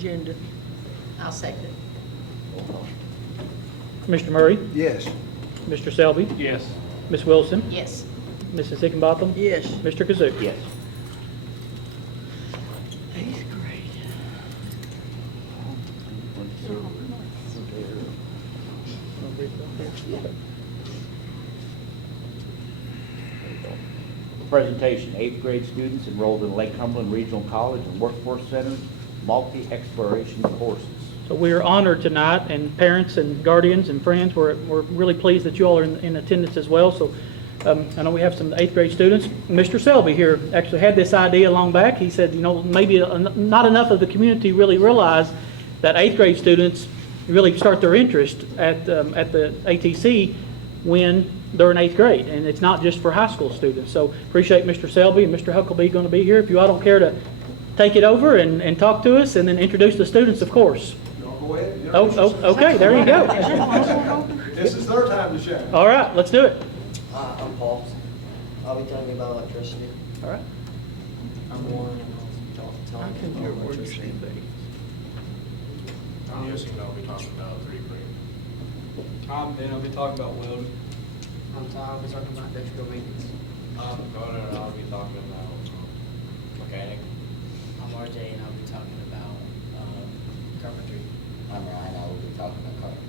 agenda. I'll second it. Mr. Murray, Yes. Mr. Selby, Yes. Ms. Wilson, Yes. Mrs. Higginbotham, Yes. Mr. Kazoo. Yes. Eighth grade. Presentation, 8th grade students enrolled in Lake Cumberland Regional College and Workforce Center multi-exploration courses. So we are honored tonight, and parents and guardians and friends, we're really pleased that you all are in attendance as well. So I know we have some 8th grade students. Mr. Selby here actually had this idea long back. He said, you know, maybe not enough of the community really realize that 8th grade students really start their interest at the ATC when they're in 8th grade, and it's not just for high school students. So appreciate Mr. Selby and Mr. Huckleby going to be here. If you all don't care to take it over and talk to us and then introduce the students, of course. Go ahead. Okay, there you go. This is their time to shine. All right, let's do it. I'm Paul. I'll be telling you about electricity. All right. I'm Warren, and I'll tell you about electricity. I'm guessing I'll be talking about 3 grade. I'm Ben, I'll be talking about welding. I'm Todd. I'll be talking about electrical maintenance. I'm Dakota, and I'll be talking about mechanic. I'm RJ, and I'll be talking about carpentry. I'm Ryan. I will be talking about carpentry.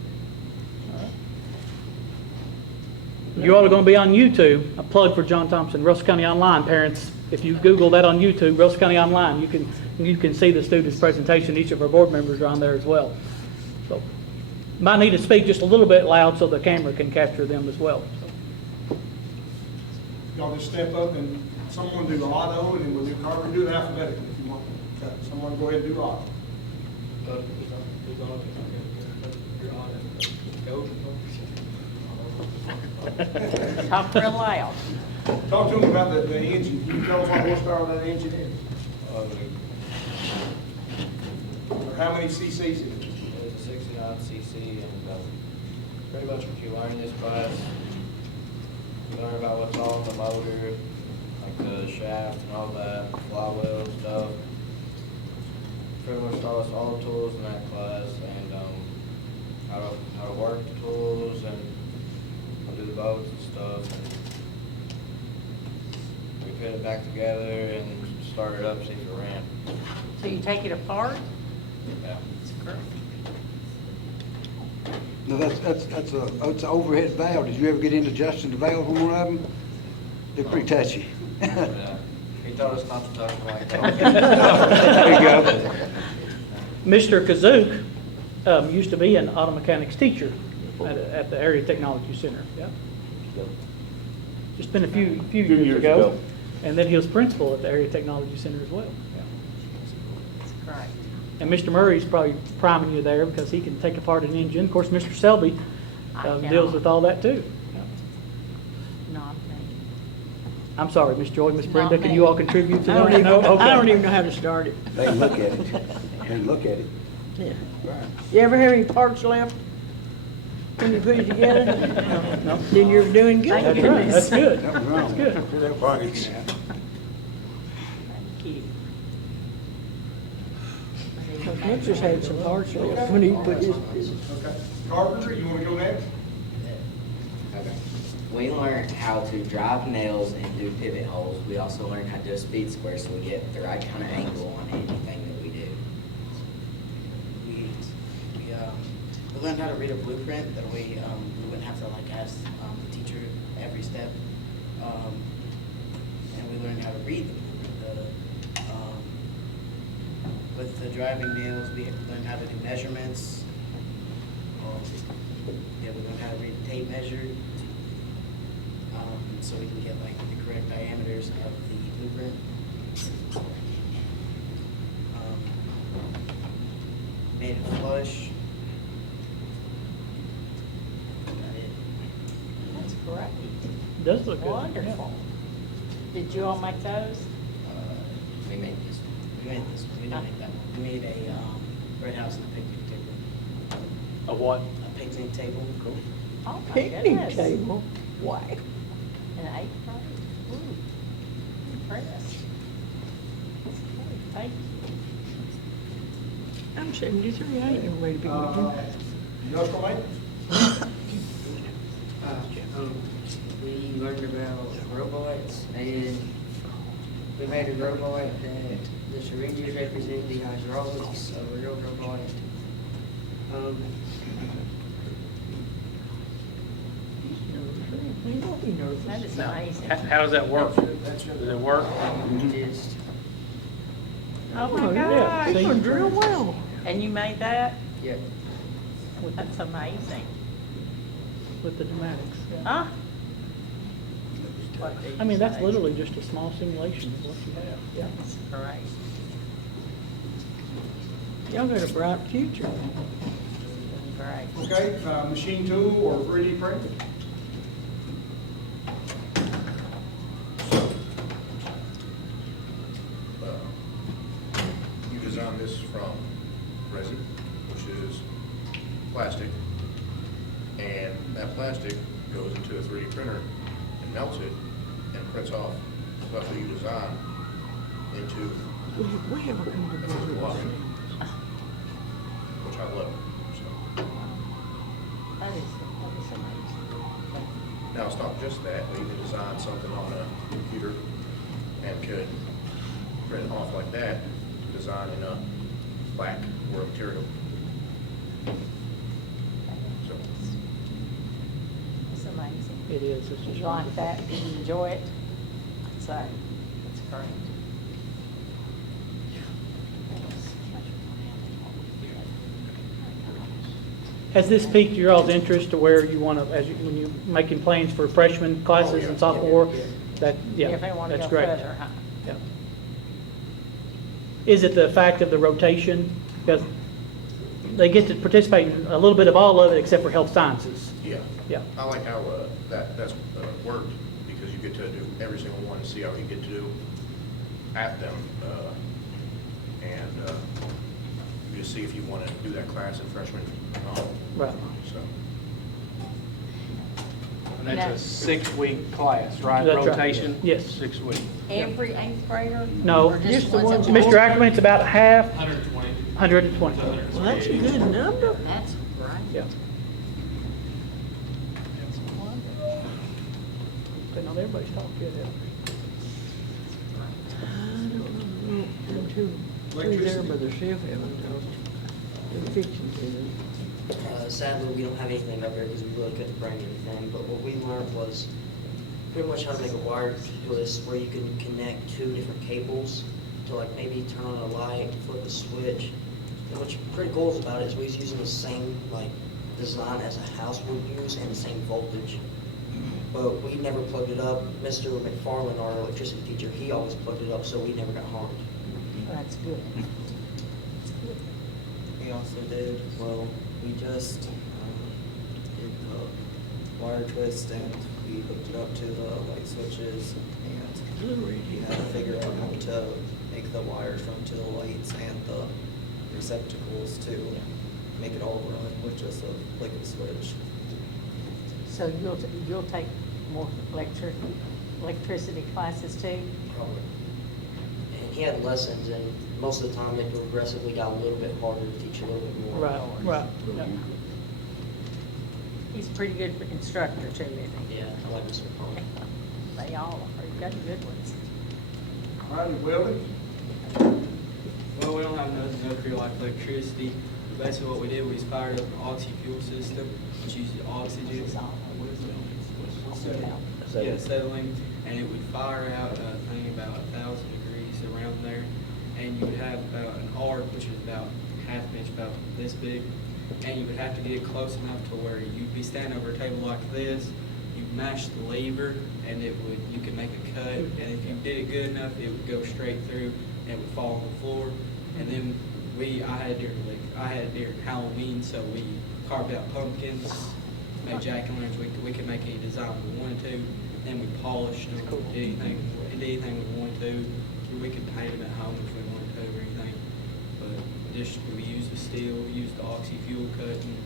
You all are going to be on YouTube. A plug for John Thompson, Russell County Online, parents. If you Google that on YouTube, Russell County Online, you can see the students' presentation. Each of our board members are on there as well. So, might need to speak just a little bit loud so the camera can capture them as well. Y'all just step up and someone do auto, and then we'll do carpenter, do it alphabetically if you want. Okay, someone go ahead and do auto. Talk real loud. Talk to them about the engine. Can you tell us what horsepower that engine is? Or how many cc's it is? It's a 69 cc, and pretty much what you learn in this class, you learn about what's all in the motor, like the shaft and all that, flywheel stuff. Pretty much taught us all the tools in that class, and how to work the tools and how to do the bolts and stuff. And we put it back together and start it up, see if it ran. So you take it apart? Yeah. It's great. No, that's an overhead valve. Did you ever get into adjusting the valve on one of them? They're pretty touchy. Yeah. He told us not to touch them like that. There you go. Mr. Kazsuk used to be an auto mechanics teacher at the Area Technology Center. Yeah. Just been a few years ago. And then he was principal at the Area Technology Center as well. Yeah. It's great. And Mr. Murray's probably priming you there because he can take apart an engine. Of course, Mr. Selby I deals cannot. with all that too. Yeah. Not me. I'm sorry, Miss Joy, Miss Not Brenda, can me. you all contribute to I that? don't even, No? Okay. I don't even know how to start it. They can look at it. They can look at it. Yeah. You ever have any parts left when you put it together? No. Then you're doing good. That's right, that's good. That was wrong. That's good. Thanks. Thank you. Mitch just had some parts left when he put his. Okay. Carpenter, you want to go next? Okay. We learned how to drive nails and do pivot holes. We also learned how to do a speed square so we get the right kind of angle on anything that we do. We learned how to read a blueprint, that we wouldn't have to like ask the teacher every step. And we learned how to read the blueprint. With the driving nails, we learned how to do measurements. We learned how to read the tape measure, so we can get like the correct diameters of the blueprint. Made it flush. Got it. That's great. It does look good. Wonderful. Did you all make those? We made this. We made this one. We didn't make that one. We made a red house and a picnic table. A what? A picnic table. Cool. Oh, my Picnic goodness. table. Wow. Uh, An 8th grade? Ooh. Impressed. Thank you. I'm I'm 73, I ain't never made a big one. Industrial maintenance? We learned about robots, and we made a robot that the syringes represent the hydraulics of a real robot. That is amazing. How does that work? Does it work? Just Oh my Yeah, gosh. it's gonna drill well. And you made that? yeah. That's amazing. With the pneumatics. Yeah. Huh? What do you I mean, that's say? literally just a small simulation of what you have. Yeah. That's great. Y'all got a bright future. Great. Okay, machine tool or 3D printer? You design this from resin, which is plastic, and that plastic goes into a 3D printer and melts it and prints off stuff that you design into We ever come to a physical Brother object, which I love. So That is amazing. now it's not just that, but you can design something on a computer and could print it off like that to design in a black or a material. So It's amazing. It is. It's just You like that? You enjoy it? I'd say it's great. Has this piqued your all's interest to where you want to, when you're making plans for freshman classes and sophomore? That, yeah, If they want to that's go great. further, huh? Yeah. Is it the fact of the rotation? Because they get to participate in a little bit of all of it except for health sciences. yeah. Yeah. I like how that's worked, because you get to do every single one and see how you get to do at them. And you just see if you want to do that class in freshman or not. Right. So, And that's a 6-week class, right? That's right. Rotation? Yes. 6 weeks. Every eighth grader? No, Or just the ones ones that that Mr. Ackerman, it's about half, 120. 120. Well, that's a good number. That's great. Yeah. But not everybody's taught yet, have I don't know, until through there by the chef haven't told. They're fixing to. Sadly, we don't have anything up there because we really couldn't bring anything, but what we learned was pretty much how to make a wired twist where you can connect 2 different cables to like maybe turn on a light, flip a switch. And what's pretty cool about it is we're using the same like design as a house would use and the same voltage. But we never plugged it up. Mr. McFarland, our electricity teacher, he always plugged it up so we never got harmed. That's good. We also did, well, we just did the wire twist and we hooked it up to the light switches and we had to figure out how to make the wires run to the lights and the receptacles to make it all run with just a liquid switch. So you'll take more electricity classes too? Probably. And he had lessons, and most of the time it progressively got a little bit harder to teach a little bit more. Right, right. Yeah. He's a pretty good instructor too, isn't he? Yeah, I like Mr. McFarland. They all are. You got good ones. All right, welding? Well, we don't have no crew like electricity. Basically what we did was fired up an oxy-fuel system, which uses oxygen. Yeah, acetylene, and it would fire out a thing about 1,000 degrees around there, and you would have about an arc, which is about half an inch, about this big, and you would have to get it close enough to where you'd be standing over a table like this, you'd mash the lever, and you could make a cut, and if you did it good enough, it would go straight through, and it would fall on the floor, and then I had it during Halloween, so we carved out pumpkins, made jack-o'-lanterns. We could make any design we wanted to, and we polished them. Did anything we wanted to. We could paint them at home if we wanted to or anything. But just we used the steel, we used the oxy-fuel cut, and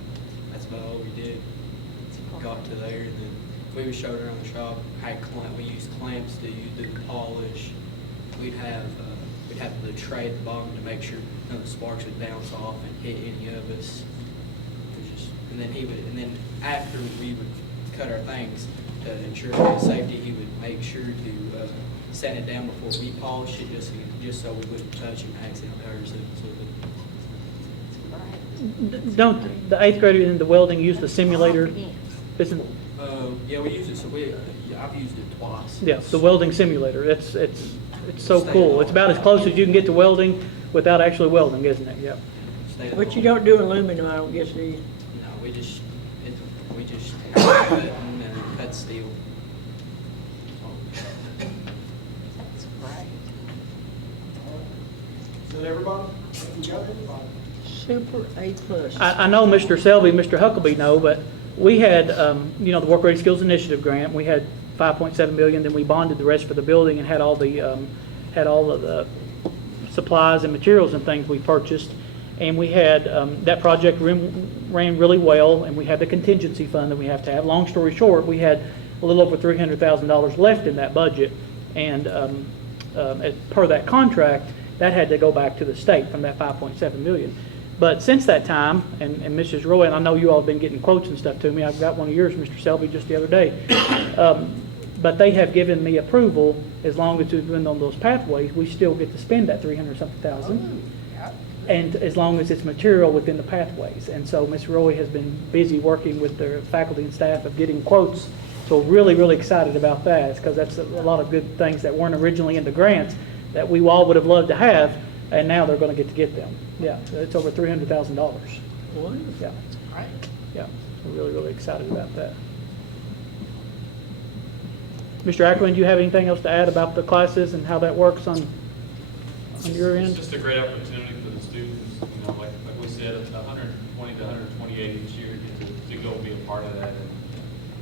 that's about all we did. Got to there, and then we showed around the shop. We used clamps to do the polish, we'd have the tray at the bottom to make sure none of the sparks would bounce off and hit any of us. And then after we would cut our things to ensure safety, he would make sure to sand it down before we polish it, just so we wouldn't touch and accidentally hurt ourselves with it. Don't the 8th graders in the welding use the simulator? Isn't, Yeah, we use it, so I've used it twice. yeah, the welding simulator. It's so cool. It's about as close as you can get to welding without actually welding, isn't it? Yeah. But you don't do aluminum, I don't guess, do you? No, we just cut and cut steel. That's great. Is that everybody? We got everybody? Super A+. I know Mr. Selby, Mr. Huckabee know, but we had, the Work Ready Skills Initiative grant. We had $5.7 million. Then we bonded the rest for the building and had all of the supplies and materials and things we purchased. And we had that project ran really well, and we had the contingency fund that we have to have. Long story short, we had a little over $300,000 left in that budget, and as per that contract, that had to go back to the state from that $5.7 million. But since that time, and Mrs. Roy, and I know you all have been getting quotes and stuff to me. I've got one of yours, Mr. Selby, just the other day. But they have given me approval, as long as we've been on those pathways, we still get to spend that $300-something thousand. And as long as it's material within the pathways. And so Ms. Roy has been busy working with the faculty and staff of getting quotes. So really, really excited about that, because that's a lot of good things that weren't originally in the grants that we all would have loved to have, and now they're going to get them. Yeah, so it's over $300,000. Yeah. Right. Yeah, we're really, really excited about that. Mr. Ackerman, do you have anything else to add about the classes and how that works on your end? It's just a great opportunity for the students, like we said, it's 120 to 128 each year get to go be a part of that. And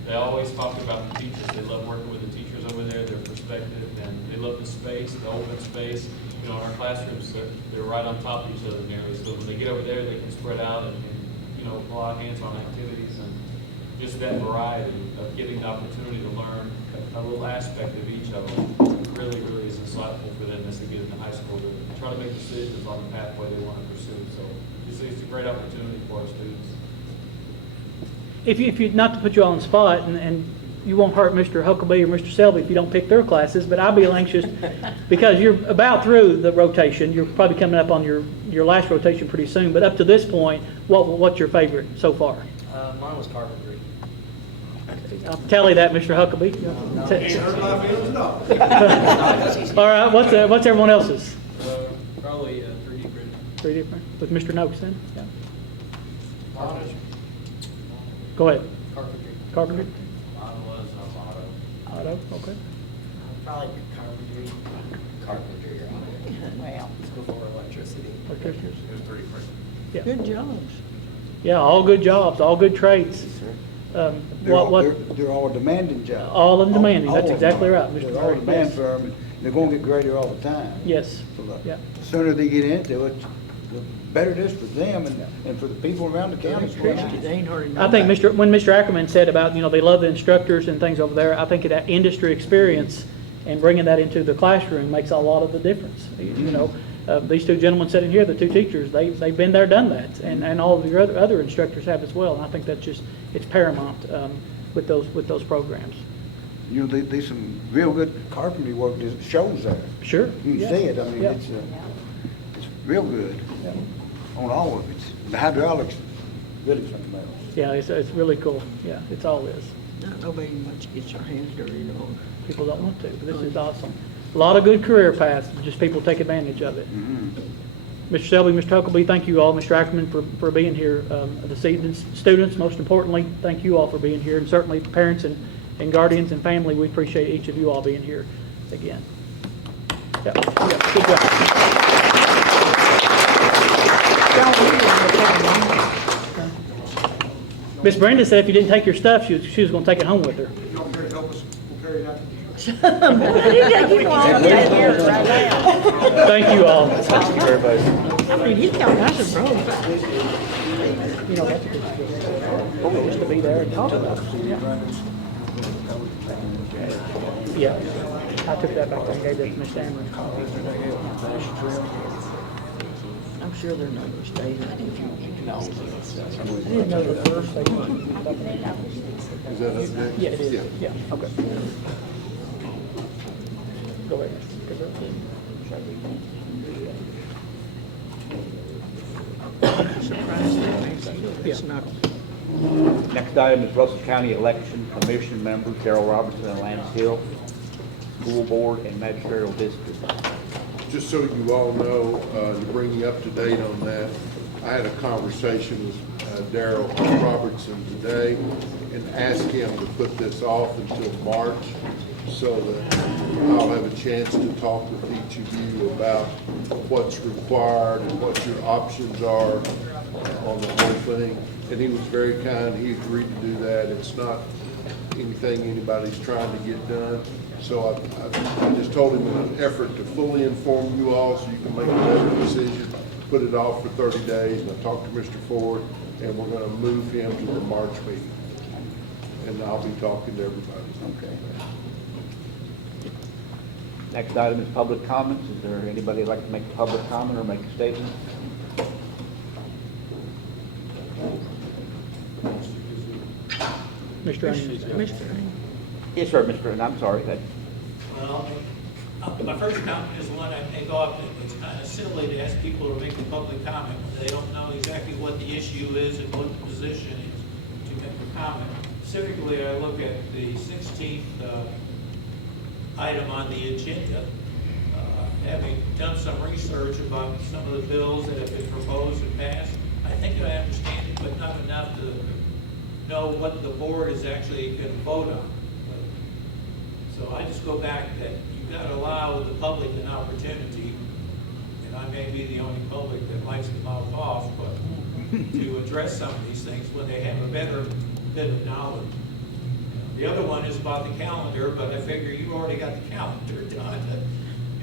they always talk about the teachers. They love working with the teachers over there, their perspective, and they love the space, the open space. In our classrooms, they're right on top of each other nearly. So when they get over there, they can spread out and apply hands-on activities, and just that variety of getting the opportunity to learn a little aspect of each of them really, really is insightful for them as they get into high school to try to make decisions on the pathway they want to pursue. So it's a great opportunity for our students. If you not to put you all on the spot, and you won't hurt Mr. Huckabee or Mr. Selby if you don't pick their classes, but I'll be anxious because you're about through the rotation. You're probably coming up on your last rotation pretty soon. But up to this point, what's your favorite so far? Mine was carpentry. I'll tally that, Mr. Huckabee. Ain't hurt my feelings, no. All right, what's everyone else's? Probably 3D printing. 3D print with Mr. Noakes then? Yeah. Carpentry. Go ahead. Carpentry. Carpentry? Mine was auto. Auto, okay. Probably carpentry. Carpentry or auto. Well, Before electricity. Electricians? It was 3D printing. Yeah. Good jobs. Yeah, all good jobs, all good trades. They're all demanding jobs. All of them demanding, All that's of exactly them. right, Mr. They're all Murray, demand yes. for them, and they're going to get greater all the time. Yes, So yeah. the sooner they get into it, the better it is for them and for the people around the county. Electricity, they ain't hardly I think nobody. when Mr. Ackerman said about, they love the instructors and things over there, I think that industry experience and bringing that into the classroom makes a lot of the difference. These two gentlemen sitting here, the two teachers, they've been there, done that, and all of your other instructors have as well. And I think that's it's paramount with those programs. There's some real good carpentry work that shows there. Sure. You can yeah. see it. I mean, Yeah. it's real good Yeah. on all of it. The hydraulics, really something else. Yeah, it's really cool. Yeah, it's all is. Not nobody much gets their hands dirty, People don't want to, but this is awesome. A lot of good career paths, just people take advantage of it. Mm-hmm. Mr. Selby, Mr. Huckabee, thank you all. Mr. Ackerman for being here this evening. Students, most importantly, thank you all for being here, and certainly parents and guardians and family, we appreciate each of you all being here again. Yeah, good job. Miss Brenda said if you didn't take your stuff, she was going to take it home with her. If you don't care to help us, we'll carry it out. Thank you all. Thank you, everybody. I mean, he's got nice and That's a good skill. Just to be there and talk about it. Yeah. I took that back and gave that to Ms. Amron. I'm sure their numbers stayed. I didn't I didn't know the first they were. Is that updated? Yeah, it is, yeah, okay. Go ahead. surprised that it's not. Next item is Russell County Election Commission members, Darrell Robertson and Lance Hill, School Board and Magisterial District. Just so you all know, to bring you up to date on that, I had a conversation with Darrell Robertson today and asked him to put this off until March so that I'll have a chance to talk with each of you about what's required and what your options are on the whole thing. And he was very kind. He agreed to do that. It's not anything anybody's trying to get done. So I just told him in an effort to fully inform you all so you can make a better decision, put it off for 30 days. And I talked to Mr. Ford, and we're going to move him to the March meeting. And I'll be talking to everybody. Okay. Next item is public comments. Is there anybody who'd like to make a public comment or make a statement? Mr. Onion. Yes, sir, Mr. And I'm sorry. Well, my first comment is one I make often. It's kind of silly to ask people to make a public comment when they don't know exactly what the issue is and what the position is to make a comment. Specifically, I look at the 16th item on the agenda. Having done some research about some of the bills that have been proposed and passed, I think I understand it, but not enough to know what the board is actually going to vote on. So I just go back that you've got to allow the public an opportunity, and I may be the only public that likes to mouth off, but to address some of these things when they have a better bit of knowledge. The other one is about the calendar, but I figure you already got the calendar done.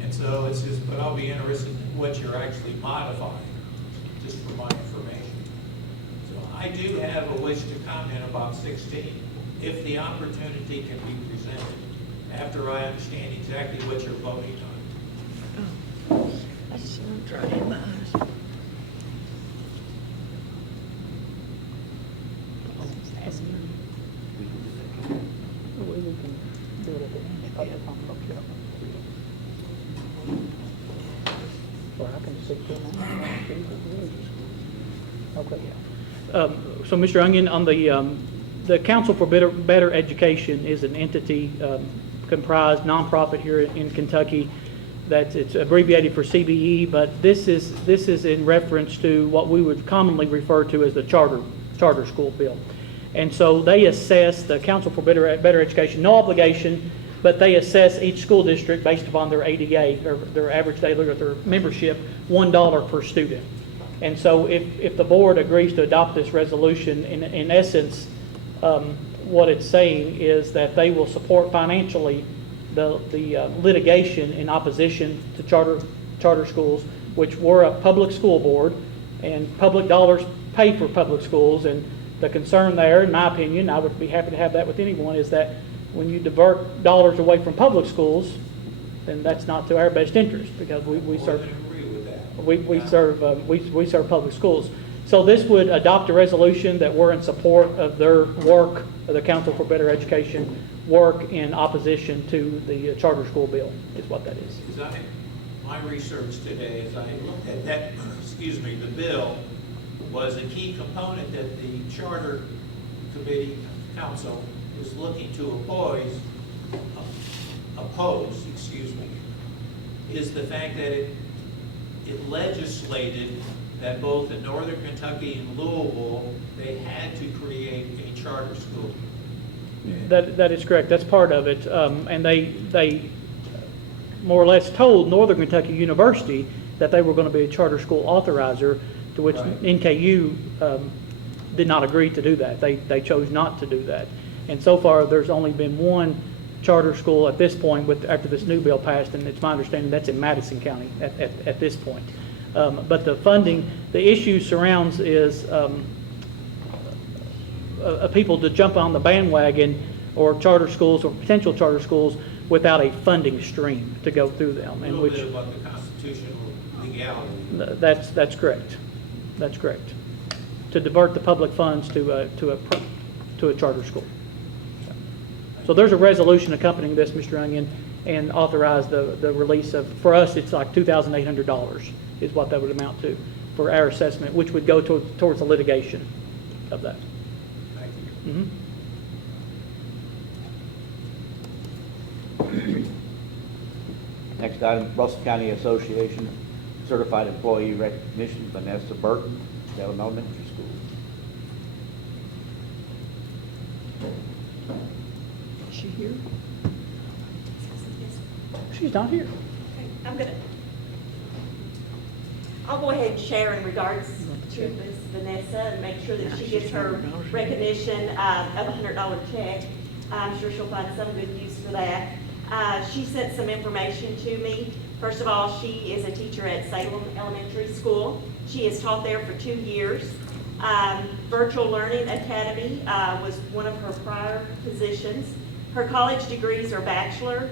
And so it's just, but I'll be interested in what you're actually modifying, just for my information. So I do have a wish to comment about 16, if the opportunity can be presented, after I understand exactly what you're voting on. That's dry in my eyes. We can do it at the end. Or I can stick to it now. Okay. So, Mr. Onion, on the Council for Better Education is an entity comprised nonprofit here in Kentucky. It's abbreviated for CBE, but this is in reference to what we would commonly refer to as the charter school bill. And so they assess, the Council for Better Education, no obligation, but they assess each school district based upon their ADA, their average daily, or their membership, $1 per student. And so if the board agrees to adopt this resolution, in essence, what it's saying is that they will support financially the litigation in opposition to charter schools, which were a public school board, and public dollars pay for public schools. And the concern there, in my opinion, I would be happy to have that with anyone, is that when you divert dollars away from public schools, then that's not to our best interest, because we serve public schools. So this would adopt a resolution that we're in support of their work, of the Council for Better Education work in opposition to the charter school bill, is what that is. My research today, as I looked at that, the bill was a key component that the Charter Committee Council is looking to oppose, is the fact that it legislated that both in Northern Kentucky and Louisville, they had to create a charter school. That is correct. That's part of it. And they more or less told Northern Kentucky University that they were going to be a charter school authorizer, to which NKU did not agree to do that. They chose not to do that. And so far, there's only been one charter school at this point after this new bill passed, and it's my understanding that's in Madison County at this point. But the funding, the issue surrounds is people to jump on the bandwagon, or charter schools or potential charter schools without a funding stream to go through them, A and little which, bit about the constitutional legality. that's correct. That's correct. To divert the public funds to a charter school. So there's a resolution accompanying this, Mr. Onion, and authorize the release of, for us, it's like $2,800 is what that would amount to for our assessment, which would go towards the litigation of that. Thank you. Next item, Russell County Association Certified Employee Recognition, Vanessa Burton, Salem Elementary School. Is she here? She's not here. I'll go ahead and share in regards to Ms. Vanessa and make sure that she gets her recognition of a $100 check. I'm sure she'll find some good use for that. She sent some information to me. First of all, she is a teacher at Salem Elementary School. She has taught there for 2 years. Virtual Learning Academy was one of her prior positions. Her college degrees are bachelor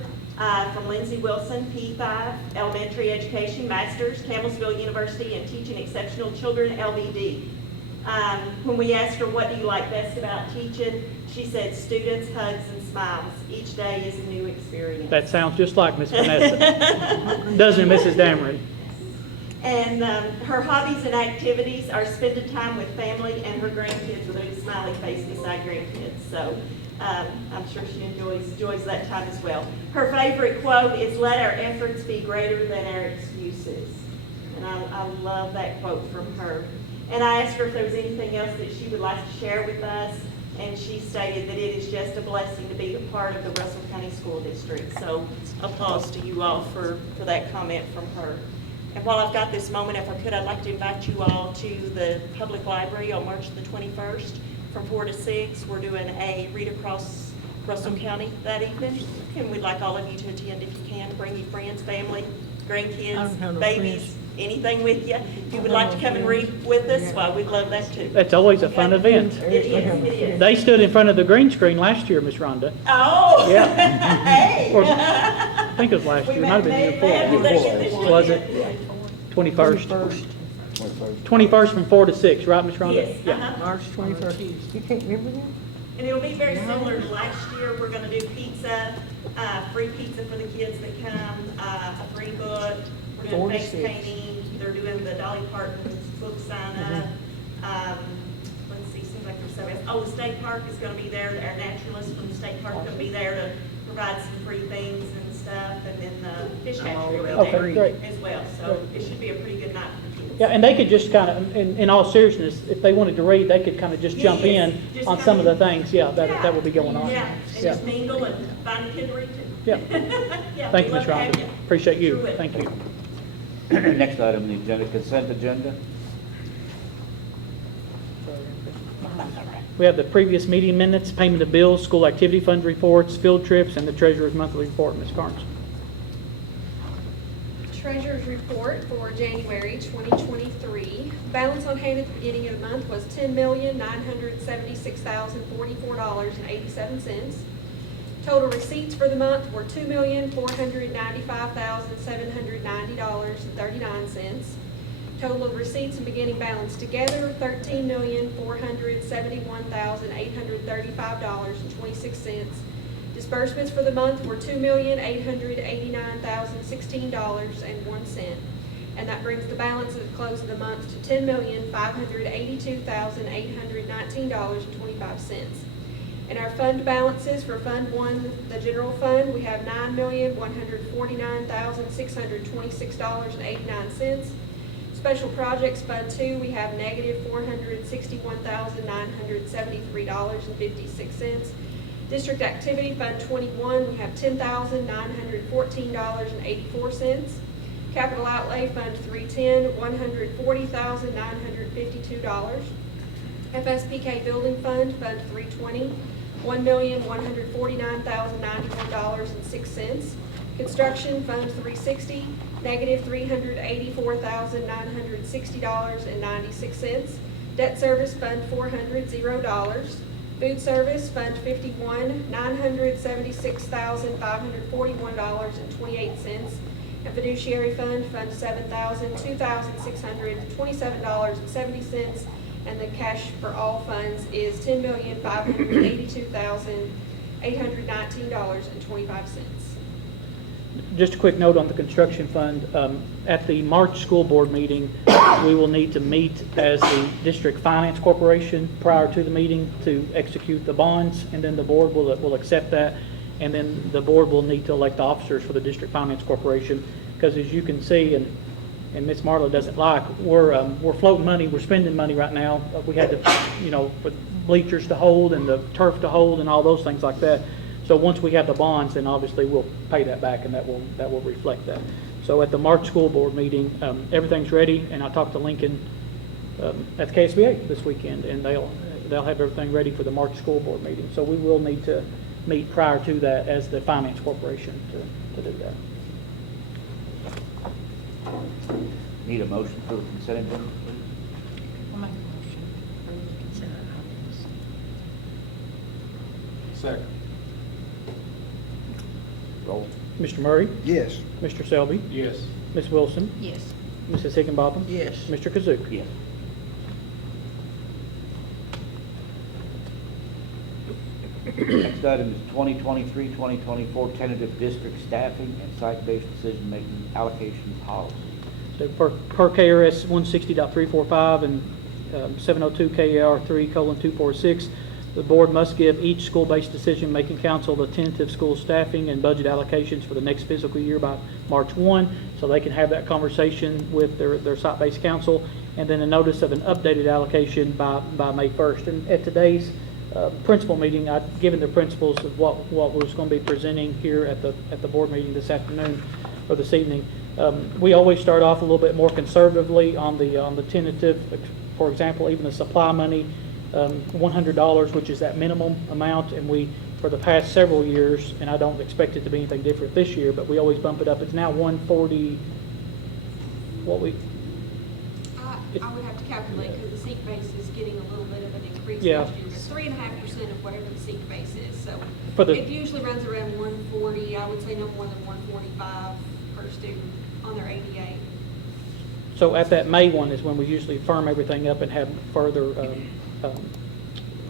from Lindsey Wilson, P5, Elementary Education, Master's, Campbellsville University, and Teaching Exceptional Children, LBD. When we asked her, what do you like best about teaching, she said, students, hugs, and smiles. Each day is a new experience. That sounds just like Miss Vanessa. Doesn't it, Mrs. Dameron? And her hobbies and activities are spending time with family and her grandkids with a smiley face beside grandkids. So I'm sure she enjoys that time as well. Her favorite quote is, let our efforts be greater than our excuses. And I love that quote from her. And I asked her if there was anything else that she would like to share with us, and she stated that it is just a blessing to be a part of the Russell County School District. So applause to you all for that comment from her. And while I've got this moment, if I could, I'd like to invite you all to the public library on March the 21st from 4 to 6. We're doing a read across Russell County that evening, and we'd like all of you to attend if you can. Bring your friends, family, grandkids, babies, anything with you. If you would like to come and read with us, well, we'd love that too. That's always a fun event. It is. They stood in front of the green screen last year, Miss Rhonda. Oh! Yeah. Hey! Or, I think it was last year, it might have been the year before. Was it? 21st? 21st from 4 to 6, right, Miss Rhonda? Yes. Yeah. March 21st. You can't remember that? And it'll be very similar to last year. We're gonna do pizza, free pizza for the kids that come, a free book. We're 4 doing to face 6. painting. They're doing the Dolly Parton's book sign up. Let's see, seems like there's something else. Oh, the state park is gonna be there. Our naturalists from the state park are gonna be there to provide some free things and stuff. And then the fish hatchery will be Okay, great. there as well. So it should be a pretty good night for the kids. Yeah, and they could just kind of, in all seriousness, if they wanted to read, they could kind of just jump Yes, in just on come some of the in. things, that would be going on. Yeah, and just mingle and find a kid to read to. Yeah. Yeah, Thank we'd you, Ms. love to have Rhonda. you. Appreciate Sure you. would. Thank you. Next item on the agenda, consent agenda. We have the previous meeting minutes, payment of bills, school activity fund reports, field trips, and the treasurer's monthly report. Ms. Carnes. Treasurer's report for January 2023. Balance on hand at the beginning of the month was $10,976,044.87. Total receipts for the month were $2,495,790.39. Total of receipts and beginning balance together, $13,471,835.26. Disbursements for the month were $2,889,016.01. And that brings the balance at the close of the month to $10,582,819.25. And our fund balances for Fund 1, the general fund, we have $9,149,626.89. Special Projects Fund 2, we have negative $461,973.56. District Activity Fund 21, we have $10,914.84. Capital Outlay Fund 310, $140,952. FSPK Building Fund, Fund 320, $1,149,091.06. Construction Fund 360, negative $384,960.96. Debt Service Fund 400, $0. Food service, Fund 51, $976,541.28. And fiduciary fund, Fund 7,000, $2,627.70. And the cash for all funds is $10,582,819.25. Just a quick note on the construction fund. At the March school board meeting, we will need to meet as the district finance corporation prior to the meeting to execute the bonds, and then the board will accept that, and then the board will need to elect officers for the district finance corporation, because as you can see, and Ms. Marlowe doesn't like, we're floating money, we're spending money right now. We had to, for bleachers to hold and the turf to hold and all those things like that. So once we have the bonds, then obviously we'll pay that back, and that will reflect that. So at the March school board meeting, everything's ready, and I talked to Lincoln at the KSBA this weekend, and they'll have everything ready for the March school board meeting. So we will need to meet prior to that as the finance corporation to do that. Need a motion for the consent agenda, please? I'll make a motion for the consent items. Second. Roll. Mr. Murray? Yes. Mr. Selby? Yes. Ms. Wilson? Yes. Mrs. Higginbotham? Yes. Mr. Kazuk? Yes. Next item is 2023-2024 tentative district staffing and site-based decision-making allocation policy. So per KRS 160.345 and 702 KAR 3:246, the board must give each school-based decision-making council the tentative school staffing and budget allocations for the next fiscal year by March 1, so they can have that conversation with their site-based council, and then a notice of an updated allocation by May 1st. And at today's principal meeting, I'd given the principles of what was going to be presenting here at the board meeting this afternoon or this evening. We always start off a little bit more conservatively on the tentative. For example, even the supply money, $100, which is that minimum amount, and we, for the past several years, and I don't expect it to be anything different this year, but we always bump it up. It's now $140. What we? I would have to calculate because the seat base is getting a little bit of an increase Yeah. last year. It's 3.5% of whatever the seat base is. So For it usually runs around 140. I would say no more than 145 per student on their ADA. So at that May one is when we usually firm everything up and have further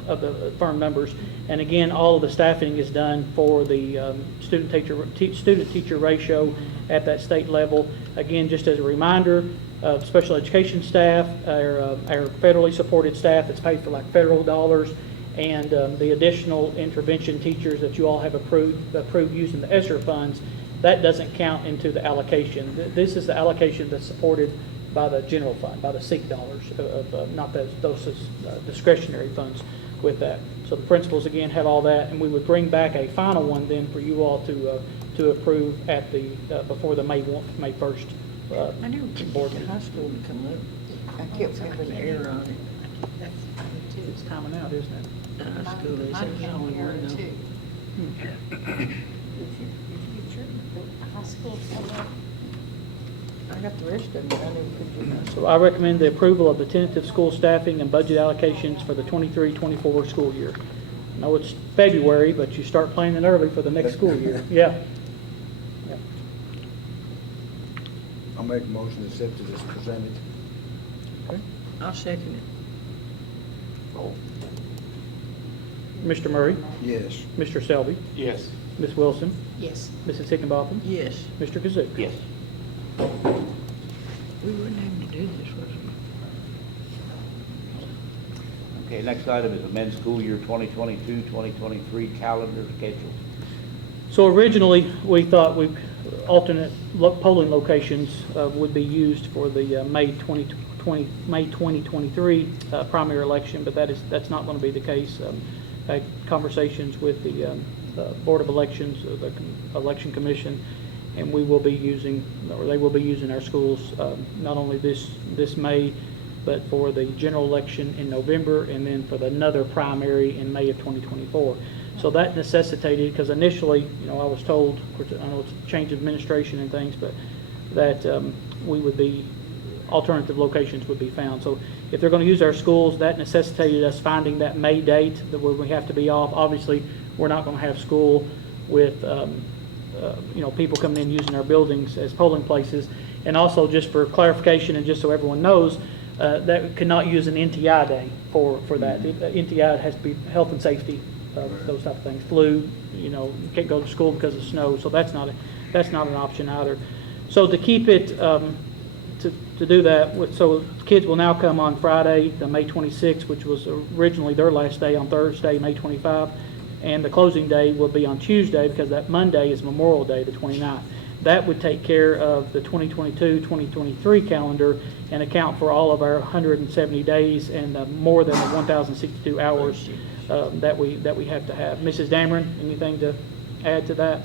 of the firm numbers. And again, all of the staffing is done for the student-teacher ratio at that state level. Again, just as a reminder, special education staff, our federally supported staff that's paid for like federal dollars, and the additional intervention teachers that you all have approved using the ESSER funds, that doesn't count into the allocation. This is the allocation that's supported by the general fund, by the SEEK dollars, not those discretionary funds with that. So the principals again have all that, and we would bring back a final one then for you all to approve at the before the May 1st I never could board get the meeting. high school to come up. I kept having an error on it. It's timing out, isn't it? The high school is, there's only one though. I got the rest of them, but I never could do that. So I recommend the approval of the tentative school staffing and budget allocations for the 23-24 school year. I know it's February, but you start planning early for the next school year. Yeah. I'll make a motion to accept it as presented. Okay. I'll second it. Mr. Murray? Yes. Mr. Selby? Yes. Ms. Wilson? Yes. Mrs. Higginbotham? Yes. Mr. Kazuk? Yes. We weren't having to do this, was we? Okay, next item is amend school year 2022-2023 calendar schedule. So originally, we thought alternate polling locations would be used for the May 2023 primary election, but that's not going to be the case. I had conversations with the Board of Elections, the Election Commission, and we will be using, or they will be using our schools not only this May, but for the general election in November, and then for another primary in May of 2024. So that necessitated, because initially, I was told, of course, I know it's a change of administration and things, but that we would be alternative locations would be found. So if they're going to use our schools, that necessitated us finding that May date where we have to be off. Obviously, we're not going to have school with people coming in using our buildings as polling places. And also, just for clarification and just so everyone knows, that we cannot use an NTI day for that. NTI has to be health and safety, those type of things. Flu, you can't go to school because of snow, so that's not an option either. So to keep it, to do that, so kids will now come on Friday, the May 26th, which was originally their last day on Thursday, May 25, and the closing day will be on Tuesday because that Monday is Memorial Day, the 29th. That would take care of the 2022-2023 calendar and account for all of our 170 days and more than the 1,062 hours that we have to have. Mrs. Dameron, anything to add to that?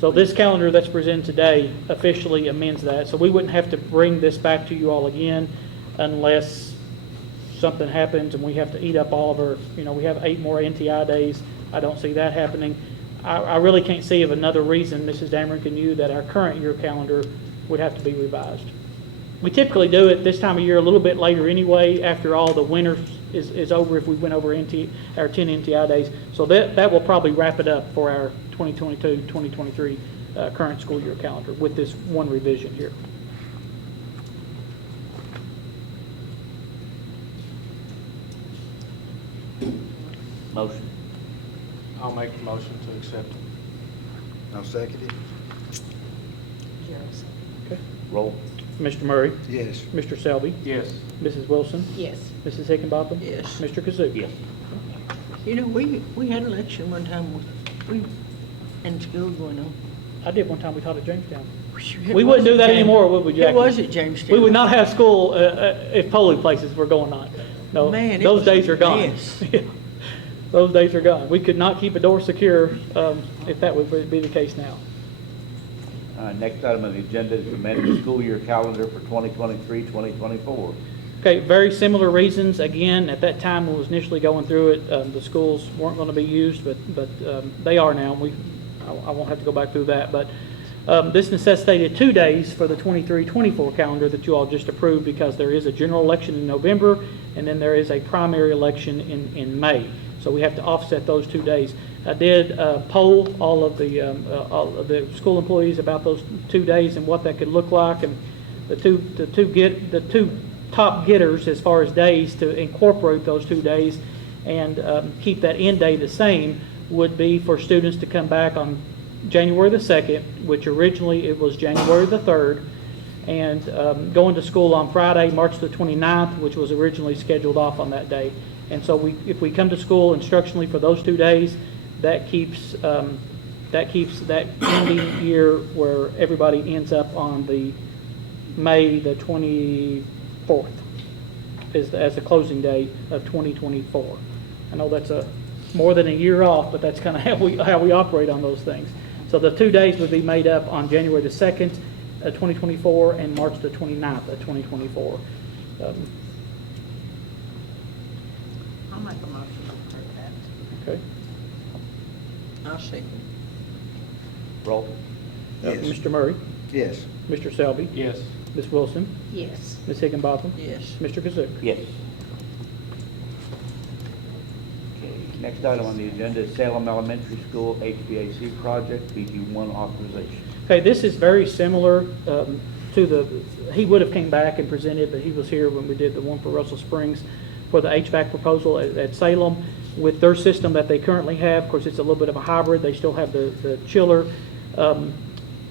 So this calendar that's presented today officially amends that. So we wouldn't have to bring this back to you all again unless something happens and we have to eat up all of our, we have 8 more NTI days. I don't see that happening. I really can't see of another reason, Mrs. Dameron, can you, that our current year calendar would have to be revised. We typically do it this time of year a little bit later anyway, after all the winter is over, if we went over our 10 NTI days. So that will probably wrap it up for our 2022-2023 current school year calendar with this one revision here. Motion. I'll make the motion to accept it. I'll second it. Okay. Roll. Mr. Murray? Yes. Mr. Selby? Yes. Mrs. Wilson? Yes. Mrs. Hickenbotham? Yes. Mr. Kazoo? Yes. We had an election one time, in school going on. I did one time, we taught at Jamestown. It We wouldn't do was that at anymore, would we, Jackie? It was at Jamestown. We would not have school if polling places were going on. No, Man, it those was days a are gone. mess. Those days are gone. We could not keep a door secure if that would be the case now. Next item on the agenda is to amend the school year calendar for 2023-2024. Okay, very similar reasons. Again, at that time when I was initially going through it, the schools weren't going to be used, but they are now. I won't have to go back through that. But this necessitated 2 days for the 23-24 calendar that you all just approved because there is a general election in November and then there is a primary election in May. So we have to offset those 2 days. I did poll all of the school employees about those 2 days and what that could look like, and the two top getters as far as days to incorporate those 2 days and keep that end day the same would be for students to come back on January the 2nd, which originally it was January the 3rd, and going to school on Friday, March the 29th, which was originally scheduled off on that day. And so if we come to school instructionally for those 2 days, that keeps that ending year where everybody ends up on the May the 24th as the closing day of 2024. I know that's more than a year off, but that's kind of how we operate on those things. So the 2 days would be made up on January the 2nd, 2024, and March the 29th of 2024. I'll make a motion to approve that. Okay. I'll second. Roll. Yes. Mr. Murray? Yes. Mr. Selby? Yes. Ms. Wilson? Yes. Ms. Higginbotham? Yes. Mr. Kazoo? Yes. Okay, next item on the agenda is Salem Elementary School HVAC project, BG1 authorization. Okay, this is very similar to he would have came back and presented, but he was here when we did the one for Russell Springs for the HVAC proposal at Salem with their system that they currently have. Of course, it's a little bit of a hybrid. They still have the chiller.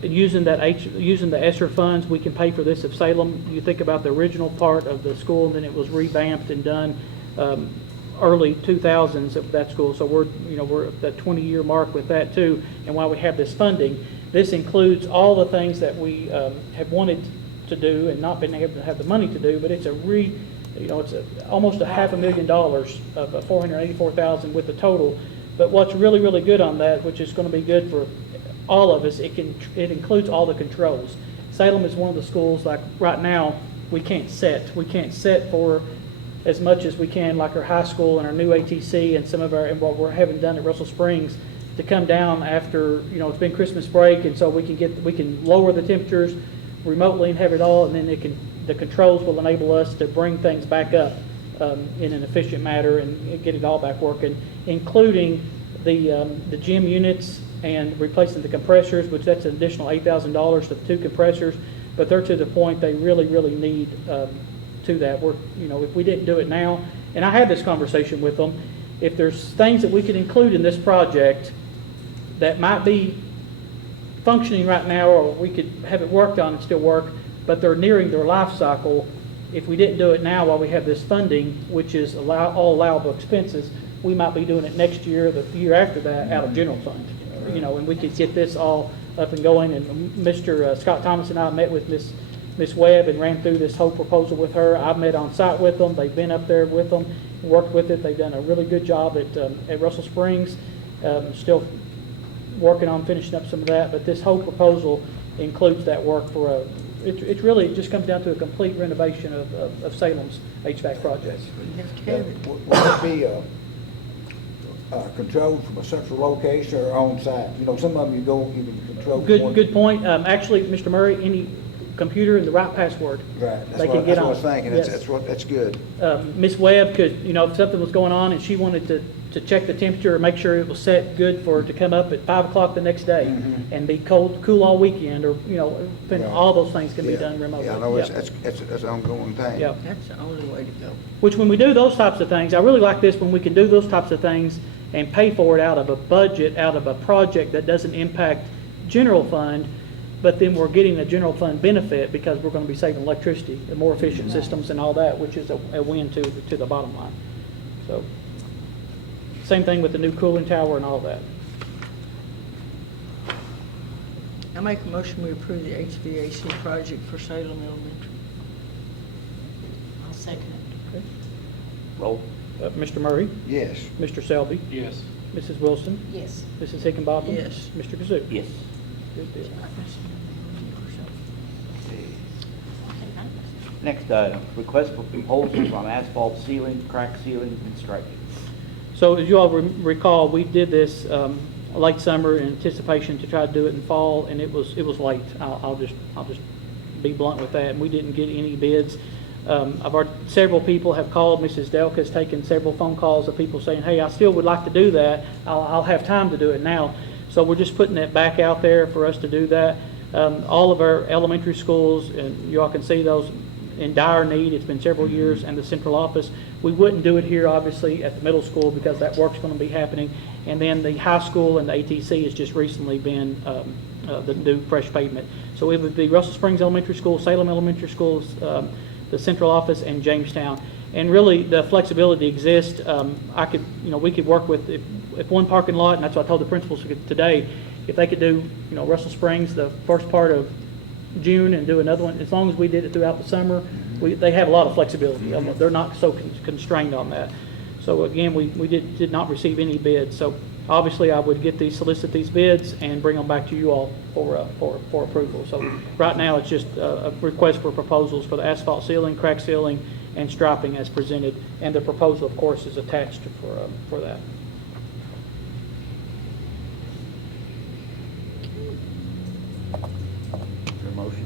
Using the ESSER funds, we can pay for this at Salem. You think about the original part of the school, and then it was revamped and done early 2000s of that school. So we're at that 20-year mark with that too. And while we have this funding, this includes all the things that we have wanted to do and not been able to have the money to do. But it's almost $500,000 of $484,000 with the total. But what's really, really good on that, which is going to be good for all of us, it includes all the controls. Salem is one of the schools, like right now, we can't set for as much as we can, like our high school and our new ATC and some of and what we're having done at Russell Springs, to come down after it's been Christmas break, and so we can lower the temperatures. remotely and have it all, and then the controls will enable us to bring things back up in an efficient manner and get it all back working, including the gym units and replacing the compressors, which that's an additional $8,000 to 2 compressors, but they're to the point they really, really need to that. If we didn't do it now, and I had this conversation with them, if there's things that we could include in this project that might be functioning right now, or we could have it worked on and still work, but they're nearing their life cycle, if we didn't do it now while we have this funding, which is all allowable expenses, we might be doing it next year, the year after that, out of general fund. And we could get this all up and going. And Mr. Scott Thomas and I met with Miss Webb and ran through this whole proposal with her. I've met on site with them. They've been up there with them, worked with it. They've done a really good job at Russell Springs. Still working on finishing up some of that, but this whole proposal includes that work for it really just comes down to a complete renovation of Salem's HVAC project. Will it be controlled from a central location or on site? Some of them you can control. Good point. Actually, Mr. Murray, any computer and the right password. Right. That's what I was thinking. Yes. That's good. Miss Webb could, if something was going on and she wanted to check the temperature or make sure it was set good for it to come up at 5 o'clock the next day and be cool all weekend, or all those things can be done remotely. Yeah, I know that's an ongoing thing. Yeah. That's the only way to go. Which, when we do those types of things, I really like this, when we can do those types of things and pay for it out of a budget, out of a project that doesn't impact general fund, but then we're getting a general fund benefit because we're going to be saving electricity and more efficient systems and all that, which is a win to the bottom line. So, same thing with the new cooling tower and all that. I make a motion we approve the HVAC project for Salem Elementary. I'll second it. Okay. Roll. Mr. Murray? Yes. Mr. Selby? Yes. Mrs. Wilson? Yes. Mrs. Hickenbottom? Yes. Mr. Kazoo? Yes. Good deal. Next item, request for proposals on asphalt ceiling, crack ceiling, and striping. So as you all recall, we did this late summer in anticipation to try to do it in fall, and it was late. I'll just be blunt with that, and we didn't get any bids. Several people have called. Mrs. Delk has taken several phone calls of people saying, hey, I still would like to do that. I'll have time to do it now. So we're just putting it back out there for us to do that. All of our elementary schools, and you all can see those in dire need. It's been several years, and the central office. We wouldn't do it here, obviously, at the middle school because that work's going to be happening. And then the high school and the ATC has just recently been the new fresh pavement. So it would be Russell Springs Elementary School, Salem Elementary Schools, the central office, and Jamestown. And really, the flexibility exists. We could work with if one parking lot, and that's what I told the principals today. If they could do, Russell Springs the first part of June and do another one, as long as we did it throughout the summer, they have a lot of flexibility. They're not so constrained on that. So again, we did not receive any bids. So obviously, I would solicit these bids and bring them back to you all for approval. So right now, it's just a request for proposals for the asphalt ceiling, crack ceiling, and striping as presented. And the proposal, of course, is attached for that. Your motion.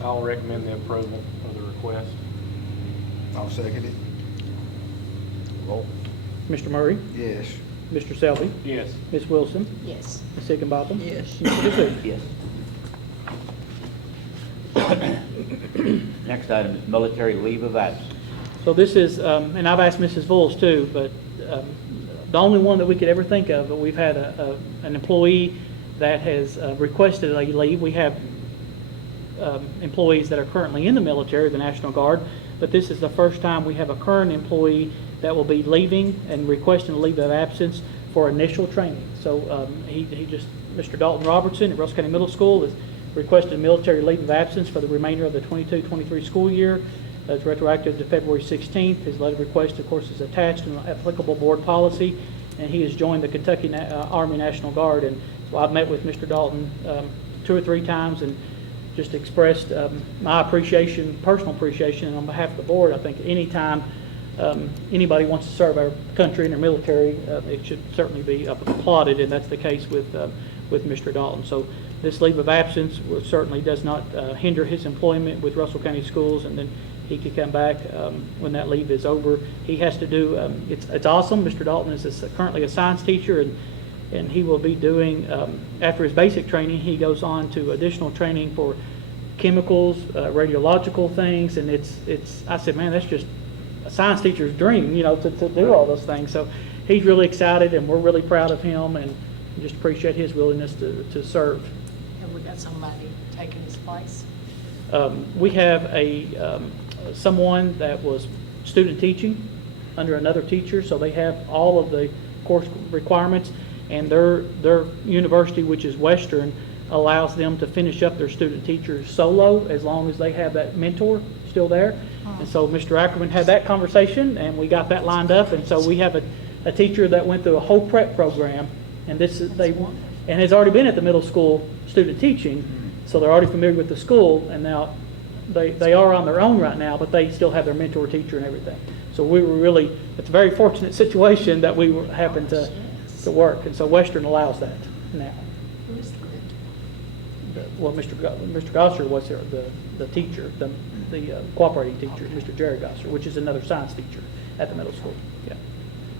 I'll recommend the approval of the request. I'll second it. Roll. Mr. Murray? Yes. Mr. Selby? Yes. Ms. Wilson? Yes. Ms. Higginbotham? Yes. Mr. Kazoo? Yes. Next item is military leave of absence. So this is, and I've asked Mrs. Voles too, but the only one that we could ever think of, but we've had an employee that has requested a leave. We have employees that are currently in the military, the National Guard, but this is the first time we have a current employee that will be leaving and requesting a leave of absence for initial training. So Mr. Dalton Robertson at Russell County Middle School has requested a military leave of absence for the remainder of the 22-23 school year. It's retroactive to February 16th. His letter of request, of course, is attached in applicable board policy, and he has joined the Kentucky Army National Guard. And so I've met with Mr. Dalton 2 or 3 times and just expressed my appreciation, personal appreciation, and on behalf of the board, I think any time anybody wants to serve our country in the military, it should certainly be applauded, and that's the case with with Mr. Dalton. So this leave of absence certainly does not hinder his employment with Russell County Schools, and then he could come back when that leave is over. He has to do, it's awesome. Mr. Dalton is currently a science teacher, and he will be doing, after his basic training, he goes on to additional training for chemicals, radiological things, and I said, man, that's just a science teacher's dream, you know, to do all those things. So he's really excited, and we're really proud of him, and just appreciate his willingness to serve. Have we got somebody taking his place? We have someone that was student teaching under another teacher, so they have all of the course requirements, and their university, which is Western, allows them to finish up their student teachers solo as long as they have that mentor still there. And so Mr. Ackerman had that conversation, and we got that lined up, and so we have a teacher that went through a whole prep program, and and has already been at the middle school student teaching, so they're already familiar with the school, and now they are on their own right now, but they still have their mentor teacher and everything. So we were really, it's a very fortunate situation that we happened to work, and so Western allows that now. Who is the mentor? Well, Mr. Gosser was the teacher, the cooperating teacher, Mr. Jerry Gosser, which is another science teacher at the middle school. Yeah.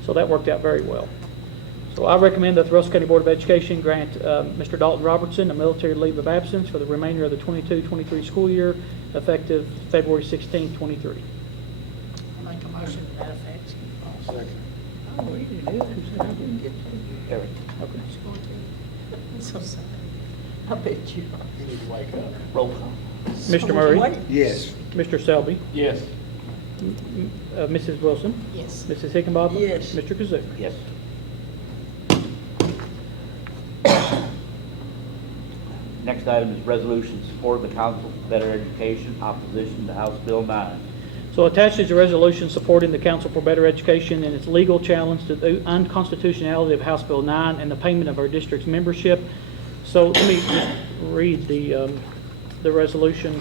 So that worked out very well. So I recommend that the Russell County Board of Education grant Mr. Dalton Robertson a military leave of absence for the remainder of the 22-23 school year, effective February 16, 23. I make a motion to that effect. Second. Oh, we did it. Who said I didn't get to? Eric. Okay. I'm so sorry. I bet you. You need to wake up. Roll call. Mr. Murray? Yes. Mr. Selby? Yes. Mrs. Wilson? Yes. Mrs. Hickenbottom? Yes. Mr. Kazoo? Yes. Next item is resolution support of the Council for Better Education, opposition to House Bill 9. So attached is a resolution supporting the Council for Better Education in its legal challenge to the unconstitutionality of House Bill 9 and the payment of our district's membership. So let me just read the resolution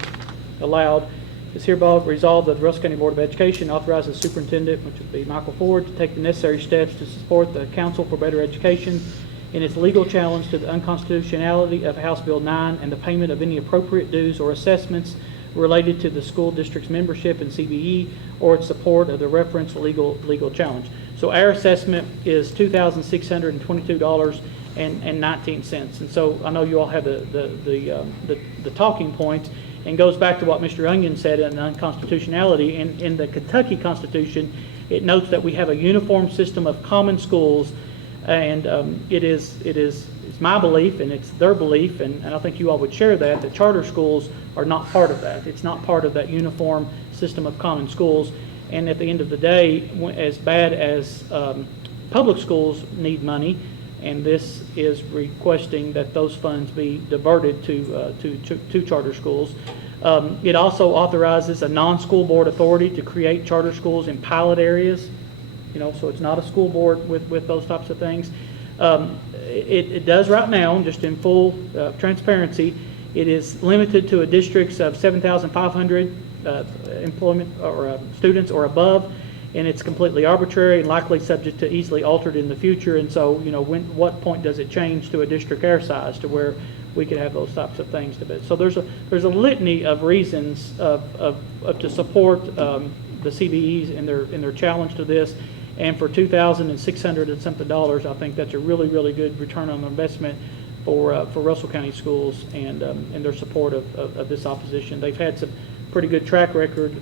aloud. It's hereby resolved that the Russell County Board of Education authorizes the superintendent, which would be Michael Ford, to take the necessary steps to support the Council for Better Education in its legal challenge to the unconstitutionality of House Bill 9 and the payment of any appropriate dues or assessments related to the school district's membership in CBE or its support of the referenced legal challenge. So our assessment is $2,622.19. And so I know you all have the talking points, and goes back to what Mr. Onion said in unconstitutionality. In the Kentucky Constitution, it notes that we have a uniform system of common schools, and it's my belief, and it's their belief, and I think you all would share that charter schools are not part of that. It's not part of that uniform system of common schools. And at the end of the day, as bad as public schools need money, and this is requesting that those funds be diverted to charter schools. It also authorizes a non-school board authority to create charter schools in pilot areas. So it's not a school board with those types of things. It does right now, just in full transparency, it is limited to a districts of 7,500 employment or students or above, and it's completely arbitrary and likely subject to easily altered in the future. And so, what point does it change to a district our size to where we could have those types of things to bid? So there's a litany of reasons to support the CBEs in their challenge to this. And for $2,600 and something, I think that's a really, really good return on investment for Russell County Schools and their support of this opposition. They've had some pretty good track record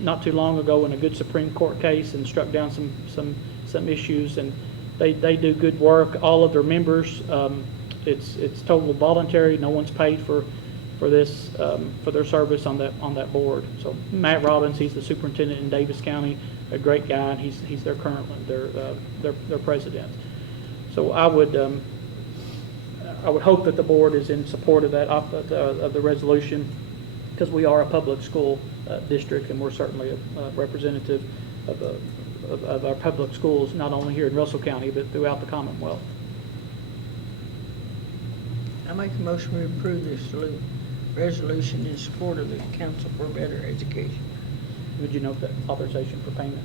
not too long ago in a good Supreme Court case and struck down some issues, and they do good work. All of their members, it's totally voluntary. No one's paid for this for their service on that board. So Matt Robbins, he's the superintendent in Davis County, a great guy, and he's their president. So I would hope that the board is in support of that of the resolution, because we are a public school district, and we're certainly a representative of our public schools, not only here in Russell County, but throughout the Commonwealth. I make a motion to approve this resolution in support of the Council for Better Education. Would you note that authorization for payment?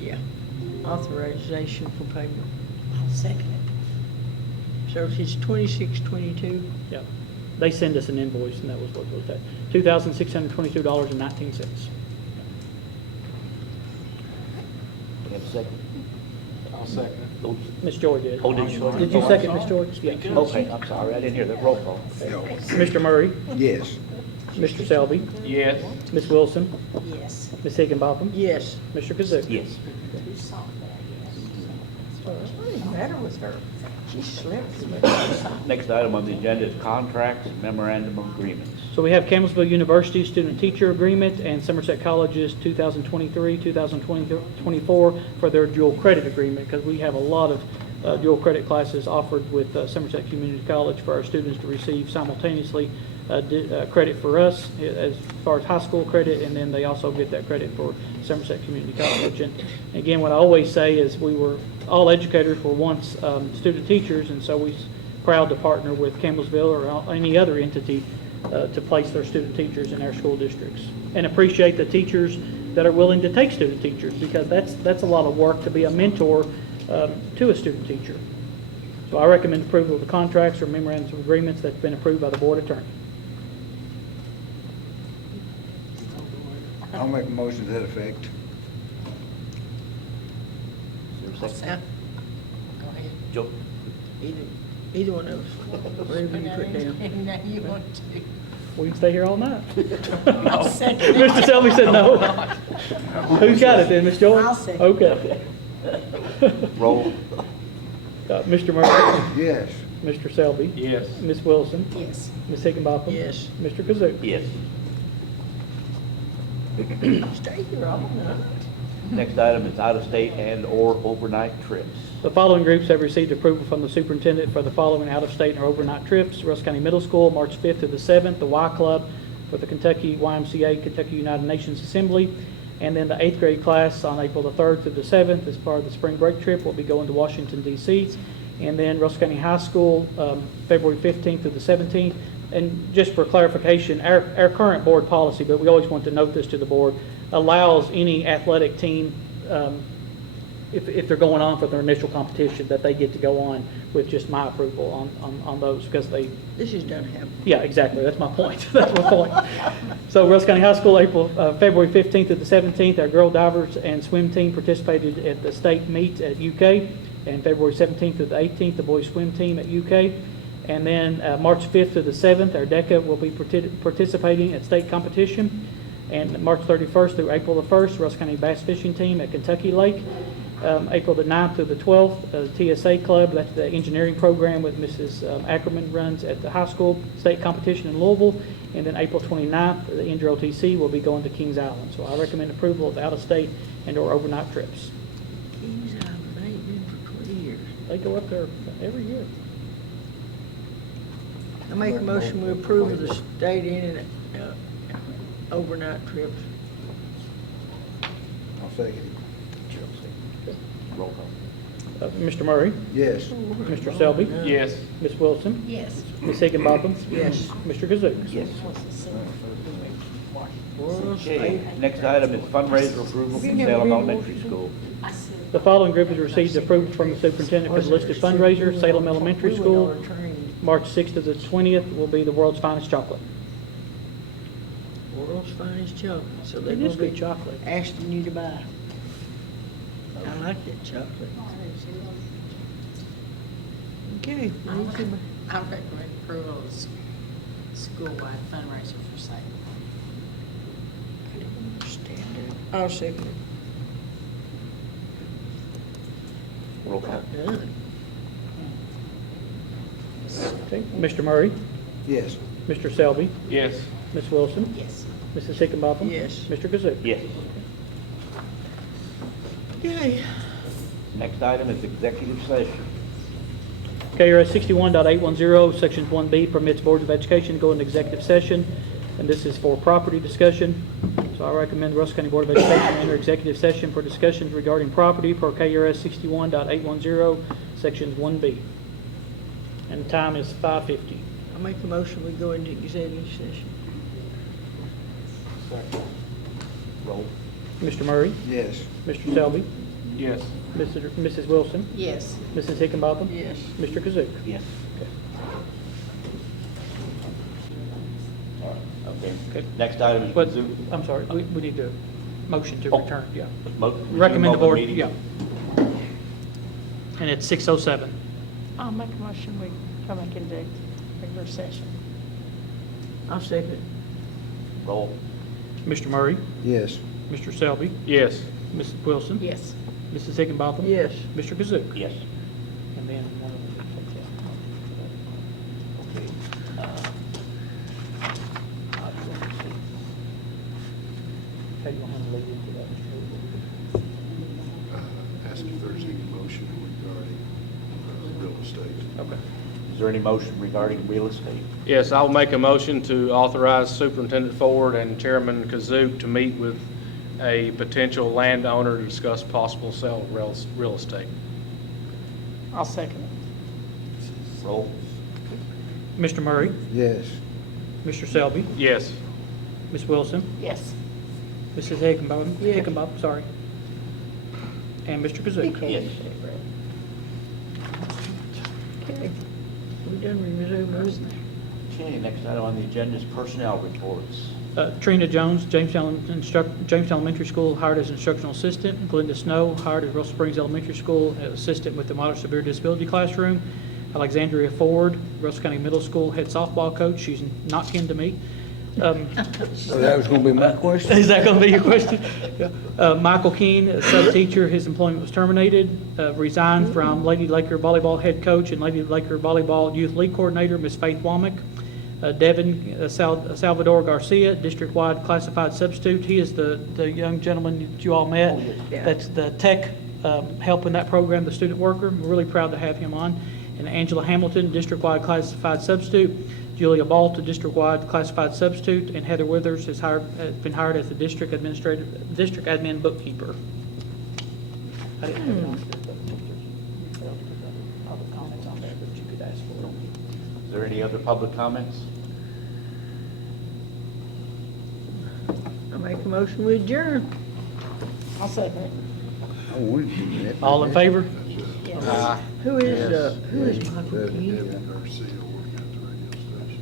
Yeah, authorization for payment. I'll second it. So it's 2622. Yeah. They send us an invoice, and that was what was that, $2,622.19. We have a second? I'll second it. Ms. Joy did. Oh, did you? Did you second, Ms. Joy? Yeah. Okay, I'm sorry, I didn't hear that roll call. Mr. Murray? Yes. Mr. Selby? Yes. Ms. Wilson? Yes. Ms. Higginbotham? Yes. Mr. Kazoo? Yes. Who saw that? What's the matter with her? She slept. Next item on the agenda is contracts and memorandum of agreements. So we have Campbellsville University Student Teacher Agreement and Somerset College's 2023, 2024 for their dual credit agreement, because we have a lot of dual credit classes offered with Somerset Community College for our students to receive simultaneously credit for us as far as high school credit, and then they also get that credit for Somerset Community College. And again, what I always say is all educators were once student teachers, and so we're proud to partner with Campbellsville or any other entity to place their student teachers in our school districts, and appreciate the teachers that are willing to take student teachers, because that's a lot of work to be a mentor to a student teacher. So I recommend approval of the contracts or memorandums of agreements that's been approved by the board attorney. I'll make a motion to that effect. Is there a second? Go ahead. Joe? Either one of us, whatever you put down. Now you want to. We can stay here all night. I'll second it. Mr. Selby said no. Who's got it then, Ms. Joy? I'll second. Okay. Roll. Mr. Murray? Yes. Mr. Selby? Yes. Ms. Wilson? Yes. Ms. Higginbotham? Yes. Mr. Kazoo? Yes. Stay here all night. Next item is out-of-state and/or overnight trips. The following groups have received approval from the superintendent for the following out-of-state and overnight trips. Russell County Middle School, March 5th to the 7th, the Y Club with the Kentucky YMCA, Kentucky United Nations Assembly, and then the 8th grade class on April the 3rd through the 7th as part of the spring break trip will be going to Washington, D.C. And then Russell County High School, February 15th through the 17th. And just for clarification, our current board policy, but we always want to note this to the board, allows any athletic team, if they're going on for their initial competition, that they get to go on with just my approval on those, because they... This is done happen. Yeah, exactly, that's my point, that's my point. So Russell County High School, February 15th to the 17th, our girl divers and swim team participated at the state meet at UK, and February 17th to the 18th, the boys swim team at UK. And then March 5th to the 7th, our DECA will be participating at state competition. And March 31st through April the 1st, Russell County Bass Fishing Team at Kentucky Lake. April the 9th through the 12th, TSA Club, that's the engineering program with Mrs. Ackerman runs at the high school, state competition in Louisville. And then April 29th, the Inter OTC will be going to Kings Island. So I recommend approval of out-of-state and or overnight trips. Kings Island, I ain't been for 20 years. They go up there every year. I make a motion we approve of the state in and overnight trips. I'll second Roll call. Mr. Murray? Yes. Mr. Selby? Yes. Ms. Wilson? Yes. Ms. Higginbotham? Yes. Mr. Kazoo? Yes. World Okay, State. next item is fundraiser approval from Salem Elementary School. The following group has received approval from the superintendent for the listed fundraiser. Salem Elementary School, March 6th to the 20th will be the world's finest chocolate. World's finest chocolate, so they're It is gonna good be chocolate. asking you to buy. I like that chocolate. Okay. I recommend approval of the school-wide fundraiser for Salem. I'll second it. Roll call. Done. Okay, Mr. Murray? Yes. Mr. Selby? Yes. Ms. Wilson? Yes. Mrs. Higginbotham? Yes. Mr. Kazoo? Yes. Okay. Next item is executive session. KRS 61.810, Sections 1B permits boards of education to go into executive session, and this is for property discussion. So I recommend the Russell County Board of Education enter executive session for discussions regarding property per KRS 61.810, Sections 1B. And the time is 5:50. I make a motion we go into executive session. Roll. Mr. Murray? Yes. Mr. Selby? Yes. Mrs. Wilson? Yes. Mrs. Hickenbotham? Yes. Mr. Kazoo? Yes. Okay. Okay. Next item is But, Kazoo. I'm sorry, we need to motion to Oh. return, yeah. Resume Recommend the open board, meeting. yeah. And it's 6:07. I'll make a motion, we come back into regular session. I'll second. Roll. Mr. Murray? Yes. Mr. Selby? Yes. Mrs. Wilson? Yes. Mrs. Higginbotham? Yes. Mr. Kazoo? Yes. And then one of them takes out. Okay. How do you want to lead into that, Mr. Ask if there's any motion regarding real estate. Okay. Is there any motion regarding real estate? Yes, I'll make a motion to authorize Superintendent Ford and Chairman Kazuk to meet with a potential landowner to discuss possible sale of real estate. I'll second Roll. Mr. Murray? Yes. Mr. Selby? Yes. Ms. Wilson? it. Yes. Mrs. Higginbotham? Yes. Higginbotham, sorry. And Mr. Kazoo? Yes. Okay. We done resume. Okay, next item on the agenda is personnel reports. Trina Jones, Jamestown Elementary School, hired as instructional assistant. Glenda Snow, hired at Russell Springs Elementary School, as assistant with the moderate severe disability classroom. Alexandria Ford, Russell County Middle School, head softball coach. She's not kin to me. So that was gonna be my question? Is that going to be your question? Yeah. Michael Keene, a sub-teacher, his employment was terminated, resigned from Lady Laker Volleyball head coach and Lady Laker Volleyball youth league coordinator, Ms. Faith Womack. Devin Salvador Garcia, district-wide classified substitute. He is the young gentleman that you all met. Yeah. That's the tech help in that program, the student worker. We're really proud to have him on. And Angela Hamilton, district-wide classified substitute. Julia Balt, a district-wide classified substitute, and Heather Withers has been hired as the district admin bookkeeper. I didn't have it on there, but if there's other comments on there that you could ask for. Is there any other public comments? I make a motion, we adjourn. I'll second it. I wanted to do that. All in favor? Who is Michael Keene? Devin Garcia.